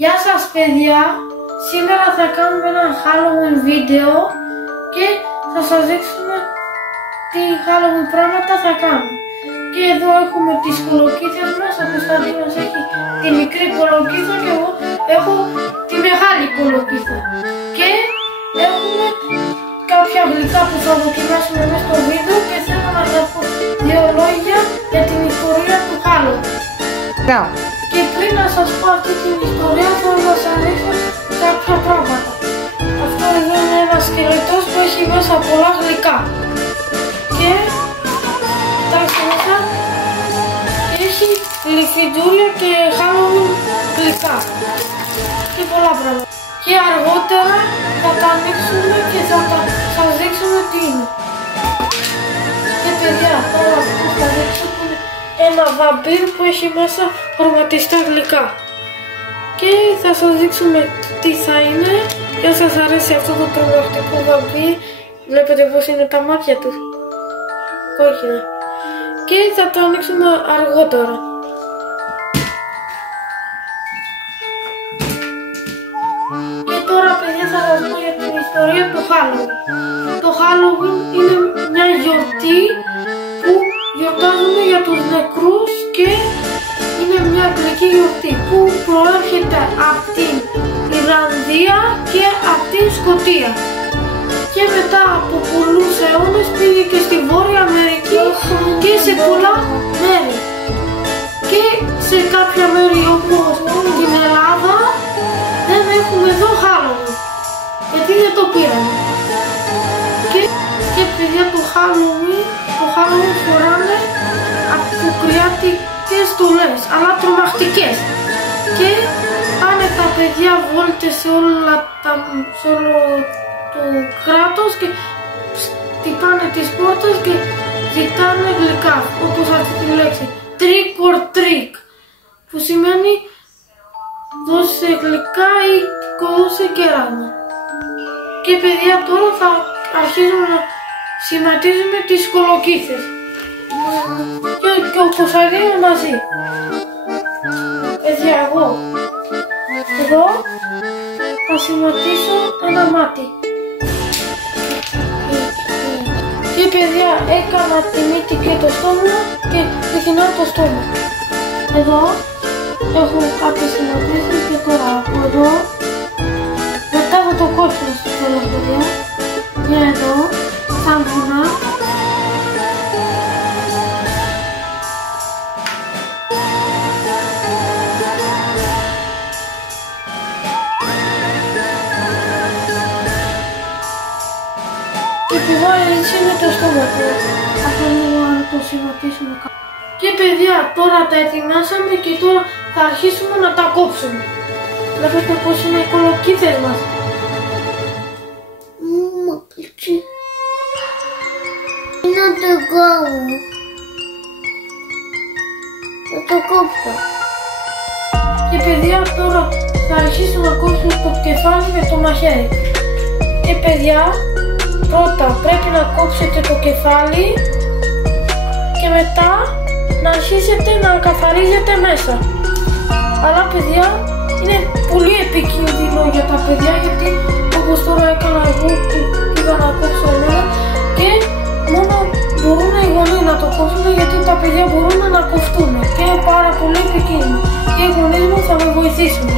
Γεια σας παιδιά, σήμερα θα κάνουμε ένα Halloween βίντεο και θα σας δείξουμε τι Halloween πράγματα θα κάνουμε. Και εδώ έχουμε τις κολοκύθες μας, ο Κωνσταντίνος έχει τη μικρή κολοκύθα και εγώ έχω τη μεγάλη κολοκύθα. Και έχουμε κάποια γλυκά που θα δοκιμάσουμε μέσα στο βίντεο και θέλω να σας πω δύο λόγια για την ιστορία του Halloween. Και πριν να σας πω αυτή την ιστορία θέλω να σας δείξω κάποια πράγματα. Αυτό εδώ είναι ένας σκελετός που έχει μέσα πολλά γλυκά. Και κοιτάξτε μέσα, έχει λιφιντούλια και Halloween γλυκά. Και πολλά πράγματα. Και αργότερα θα τα ανοίξουμε και θα σας δείξουμε τι είναι. Και παιδιά, τώρα θα δείξουμε ένα βαμπύρ που έχει μέσα χρωματιστά γλυκά. Και θα σας δείξουμε τι θα είναι. Και αν σας αρέσει αυτό το τρομακτικό βαμπύρ, βλέπετε πως είναι τα μάτια του, κόκκινα. Και θα το ανοίξουμε αργότερα. Και τώρα παιδιά θα σας πω για την ιστορία του Halloween. Το Halloween είναι μια γιορτή που γιορτάζουμε για τους νεκρούς και είναι μια αγγλική γιορτή που προέρχεται από την Ιρλανδία και από την Σκωτία. Και μετά από πολλούς αιώνες πήγε και στη Βόρεια Αμερική και σε πολλά μέρη. Και σε κάποια μέρη όπως την Ελλάδα δεν έχουμε εδώ Halloween, γιατί δεν το πήραμε. Και παιδιά το Halloween φοράνε αποκριάτικες στολές, αλλά τρομακτικές. Και πάνε τα παιδιά βόλτες σε όλο το κράτος και χτυπάνε τις πόρτες και ζητάνε γλυκά, όπως αυτή τη λέξη, trick or trick, που σημαίνει δώσε γλυκά ή δώσε κεράσμα. Και παιδιά τώρα θα αρχίσουμε να σχηματίζουμε τις κολοκύθες και ο Κωνσταντίνος μαζί. Παιδιά, εγώ εδώ θα σχηματίσω ένα μάτι. Και παιδιά έκανα τη μύτη και το στόμα και ξεκινάω το στόμα. Εδώ έχω κάποιες σχηματίσεις και τώρα από εδώ μετά από το κόκκινο στο τέλος παιδιά. Και εδώ θα βουνά. Και εδώ έτσι είναι το στόμα του. Αυτό λίγο να το σχηματίσουμε. Και παιδιά τώρα τα ετοιμάσαμε και τώρα θα αρχίσουμε να τα κόψουμε. Βλέπετε πως είναι οι κολοκύθες μας. Να το κάνω. Θα το κόψω. Και παιδιά τώρα θα αρχίσουμε να κόψουμε το κεφάλι με το μαχαίρι. Και παιδιά πρώτα πρέπει να κόψετε το κεφάλι και μετά να αρχίσετε να καθαρίζετε μέσα. Αλλά παιδιά είναι πολύ επικίνδυνο για τα παιδιά, γιατί όπως τώρα έκανα εγώ που πήγα να κόψω εμένα και μόνο μπορούν οι γονείς να το κόψουν, γιατί τα παιδιά μπορούν να κοφτούν και είναι πάρα πολύ επικίνδυνο και οι γονείς μου θα με βοηθήσουν.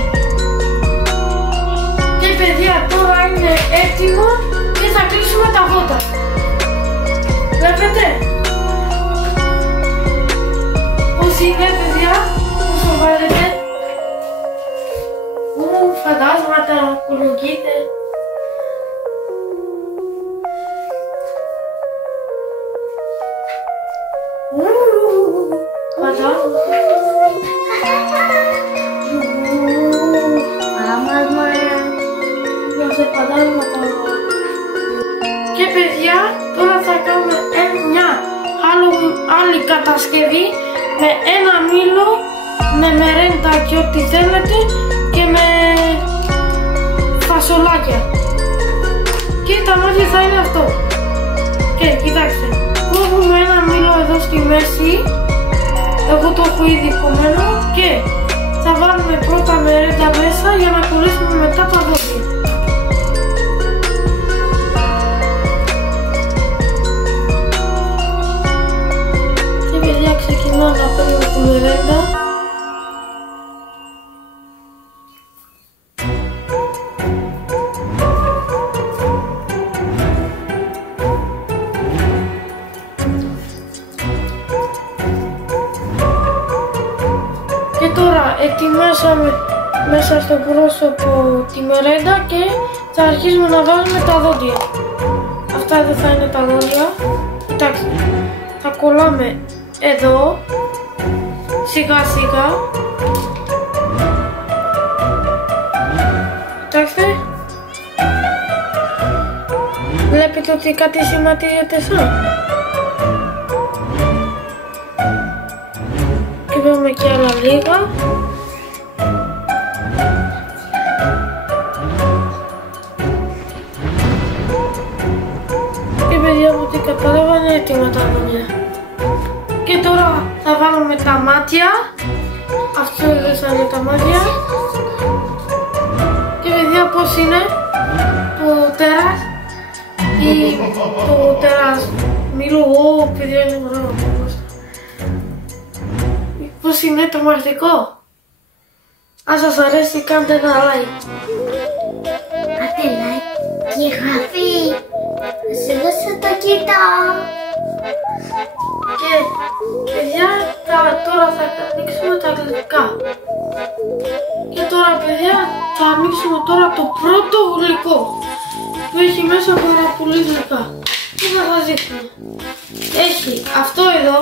Και παιδιά τώρα είναι έτοιμο και θα κλείσουμε τα φώτα. Βλέπετε πως είναι παιδιά, όσο βάλετε φαντάσματα, κολοκύθες. Και παιδιά τώρα θα κάνουμε μια άλλη κατασκευή με ένα μήλο, με μερέντα και ό,τι θέλετε και με φασολάκια. Και τα μάτια θα είναι αυτό. Και κοιτάξτε, έχουμε ένα μήλο εδώ στη μέση, εγώ το έχω ήδη κομμένο, και θα βάλουμε πρώτα μερέντα μέσα για να κολλήσουμε μετά τα δόντια. Και παιδιά ξεκινάω να παίρνω τη μερέντα. Και τώρα ετοιμάσαμε μέσα στο πρόσωπο τη μερέντα και θα αρχίσουμε να βάζουμε τα δόντια. Αυτά εδώ θα είναι τα δόντια. Κοιτάξτε, θα κολλάμε εδώ σιγά σιγά. Κοιτάξτε. Βλέπετε ότι κάτι σχηματίζεται σαν. Και πάμε και άλλα λίγα. Και παιδιά, από ό,τι κατάλαβα είναι έτοιμα τα δόντια. Και τώρα θα βάλουμε τα μάτια. Αυτό εδώ θα είναι τα μάτια. Και παιδιά, πώς είναι το τέρας ή το τέρας. Μιλώ, παιδιά, είναι ωραίο. Πώς είναι τρομακτικό. Αν σας αρέσει κάντε ένα like. Κάντε like και εγγραφή. Σε δώσω το κοιτάω. Και παιδιά, τώρα θα ανοίξουμε τα γλυκά. Και τώρα παιδιά θα ανοίξουμε τώρα το πρώτο γλυκό που έχει μέσα πάρα πολύ γλυκά. Τι θα σας δείξουμε. Έχει αυτό εδώ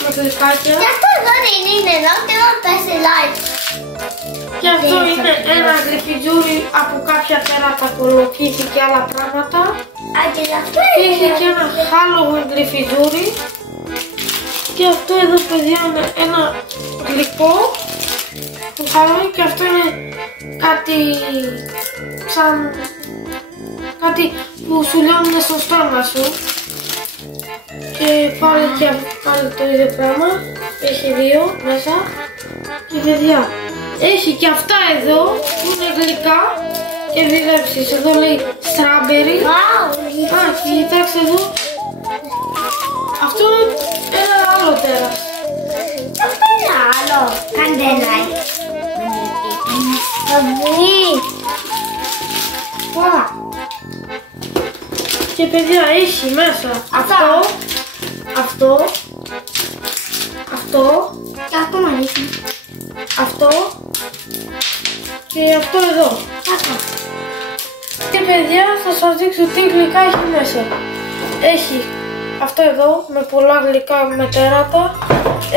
με γλυκάκια. Και αυτό εδώ δεν είναι εδώ και εδώ πέσει like. Και αυτό είναι ένα γλυφιτζούρι από κάποια τέρατα, κολοκύθι και άλλα πράγματα. Και έχει και ένα Halloween γλυφιτζούρι. Και αυτό εδώ παιδιά είναι ένα γλυκό που Halloween και αυτό είναι κάτι σαν κάτι που σου λιώνουν στο στόμα σου. Και πάλι το ίδιο πράγμα. Έχει δύο μέσα. Και παιδιά, έχει και αυτά εδώ που είναι γλυκά και διδέψεις. Εδώ λέει strawberry. Α, κοιτάξτε εδώ. Αυτό είναι ένα άλλο τέρας. Αυτό είναι άλλο. Κάντε like. Και παιδιά έχει μέσα αυτό Και αυτό μου αρέσει. αυτό και αυτό εδώ. Και παιδιά θα σας δείξω τι γλυκά έχει μέσα. Έχει αυτό εδώ με πολλά γλυκά με τέρατα.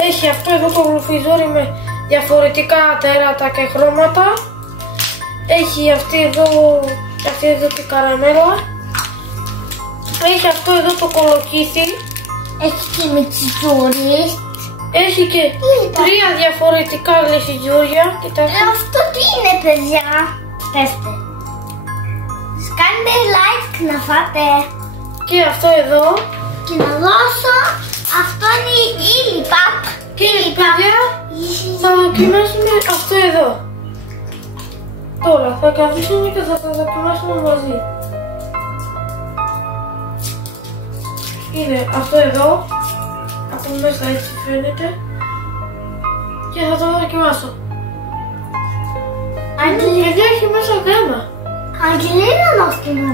Έχει αυτό εδώ το γλυφιτζούρι με διαφορετικά τέρατα και χρώματα. Έχει αυτή εδώ την καραμέλα. Έχει αυτό εδώ το κολοκύθι. Έχει και με τσιτζούρις. Έχει και τρία διαφορετικά γλυφιτζούρια. Κοιτάξτε. Αυτό τι είναι παιδιά. Πέστε. Κάντε like να φάτε. Και αυτό εδώ. Και να δώσω. Αυτό είναι η λιπαπ. Και παιδιά θα δοκιμάσουμε αυτό εδώ. Τώρα θα καθίσουμε και θα τα δοκιμάσουμε μαζί. Είναι αυτό εδώ. Από μέσα έτσι φαίνεται. Και θα το δοκιμάσω. Παιδιά έχει μέσα κρέμα. Αγγελίνα νόστιμο.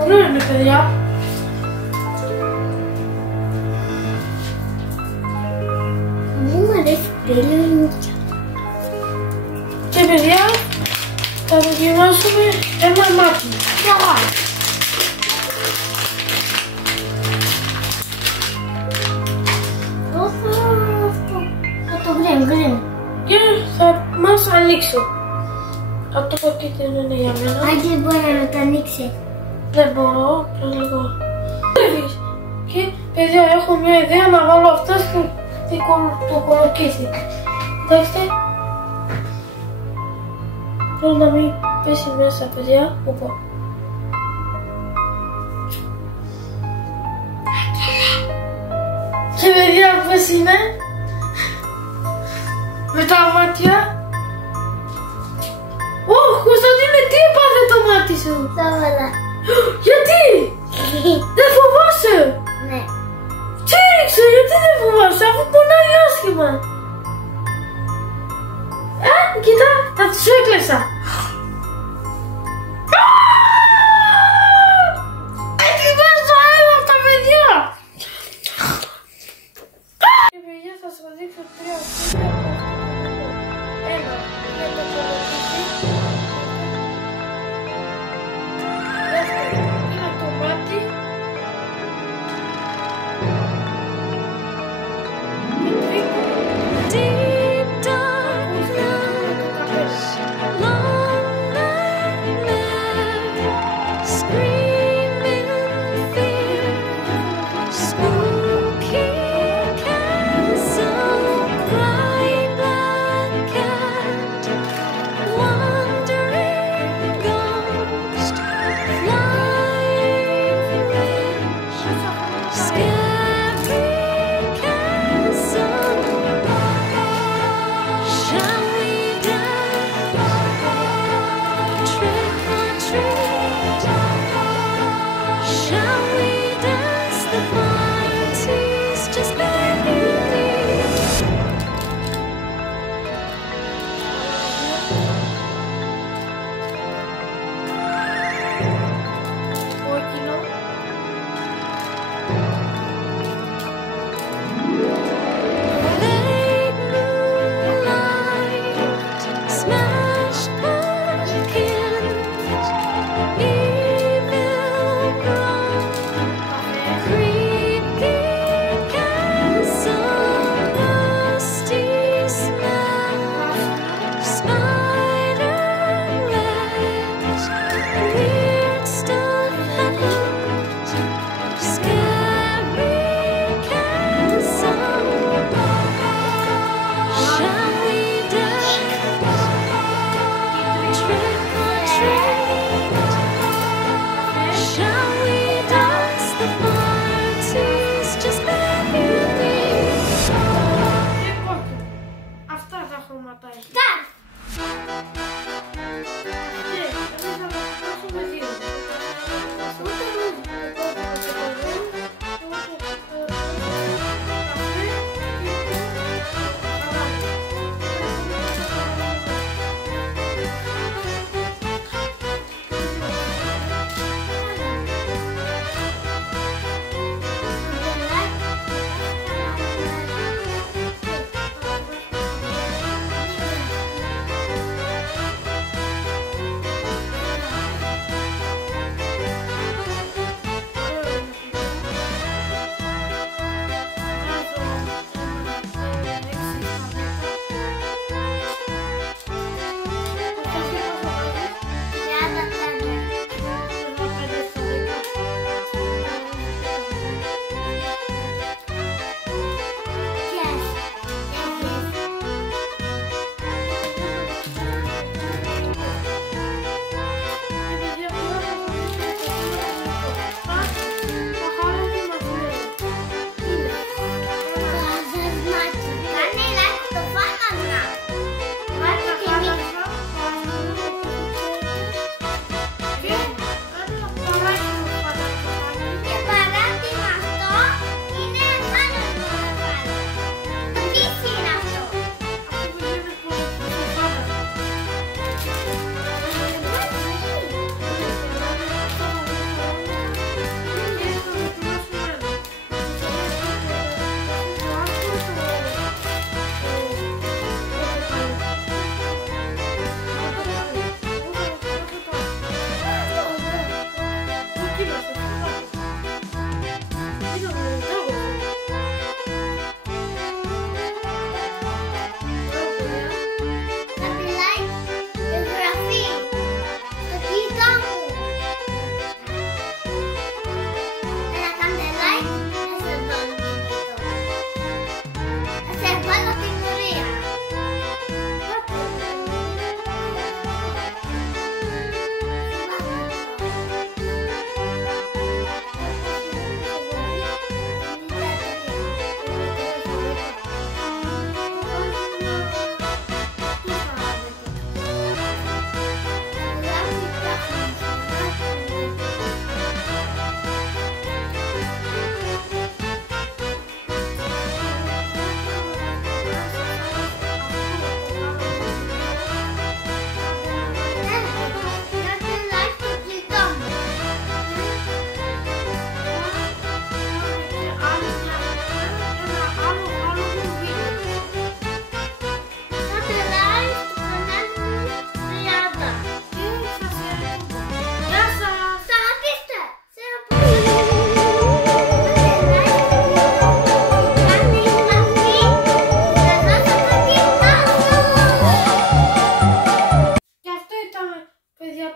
Ωραίο είναι παιδιά. Μου αρέσει πολύ. Και παιδιά θα δοκιμάσουμε ένα μάτι. Θα το γκρεμ. Και θα μας ανοίξω. Αυτό το ποτήρι δεν είναι για μένα. Άγγελ μπορεί να το ανοίξει. Δεν μπορώ, λίγο. Και παιδιά έχω μια ιδέα να βάλω αυτά στο κολοκύθι. Κοιτάξτε. Πρέπει να μην πέσει μέσα παιδιά. Οπα. Και παιδιά πώς είναι. με τα μάτια. Κωνσταντίνε, τι έπαθε το μάτι σου? Σάβαλα. Γιατί? Δεν φοβάσαι? Ναι. Τι έριξε, γιατί δεν φοβάσαι, αφού πονάει άσχημα? Κοίτα, θα τη σου έκλεψα. Έτσι μέσα αίμα από τα παιδιά. Και παιδιά, θα σας δείξω 3 φίλια. Ένα για το κολοκύθι. Δεύτερο είναι το μάτι. Και τρίτο, Deep darkness, long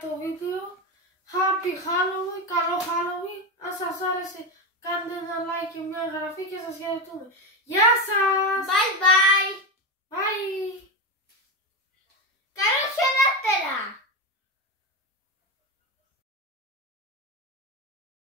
το βίντεο. Happy Halloween, καλό Halloween. Αν σας άρεσε κάντε ένα like και μια εγγραφή και σας χαιρετούμε. Γεια σας! Bye bye! Bye! Καλό χαιρέτερα!